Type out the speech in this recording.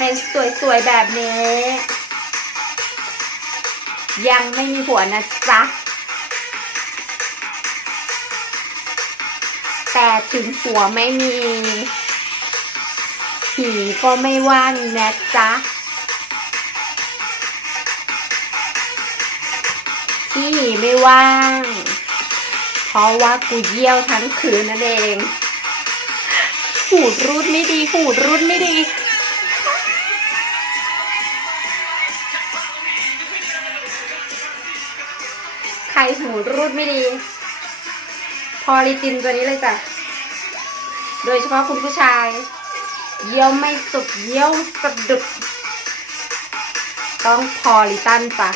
ให้สวยๆแบบนี้ ยังไม่มีผัวนะจ๊ะ แต่ถึงผัวไม่มีผีก็ไม่ว่างนะจ๊ะที่ไม่ว่าง เพราะว่ากูเยี่ยวทั้งคืนนั่นเองหูดรูดไม่ดีหูดรูดไม่ดี รหูรูดไม่ดี พอลิตินตัวนี้เลยจ้ะ โดยเฉพาะคุณผู้ชาย เยี่ยวไม่สุดเยี่ยวสะดุด ต้องพอลิตันจ้ะ